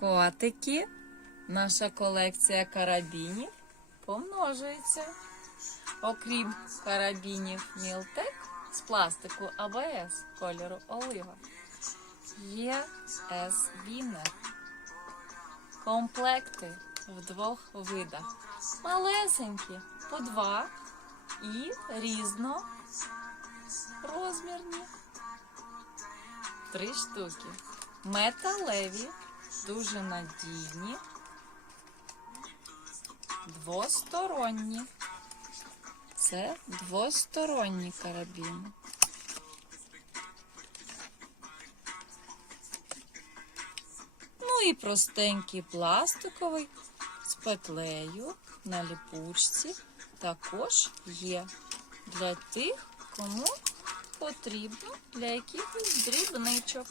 котики. Наша колекція карабінів помножується. Окрім карабінів Мілтек з пластику АБС кольору олива. Є S-бінер. Комплекти в двох видах. Малесенькі по два і різно розмірні. Три штуки. Металеві, дуже надійні, двосторонні. Це двосторонні карабіни. Ну і простенький пластиковий з петлею на ліпучці також є для тих, кому потрібно для якихось дрібничок.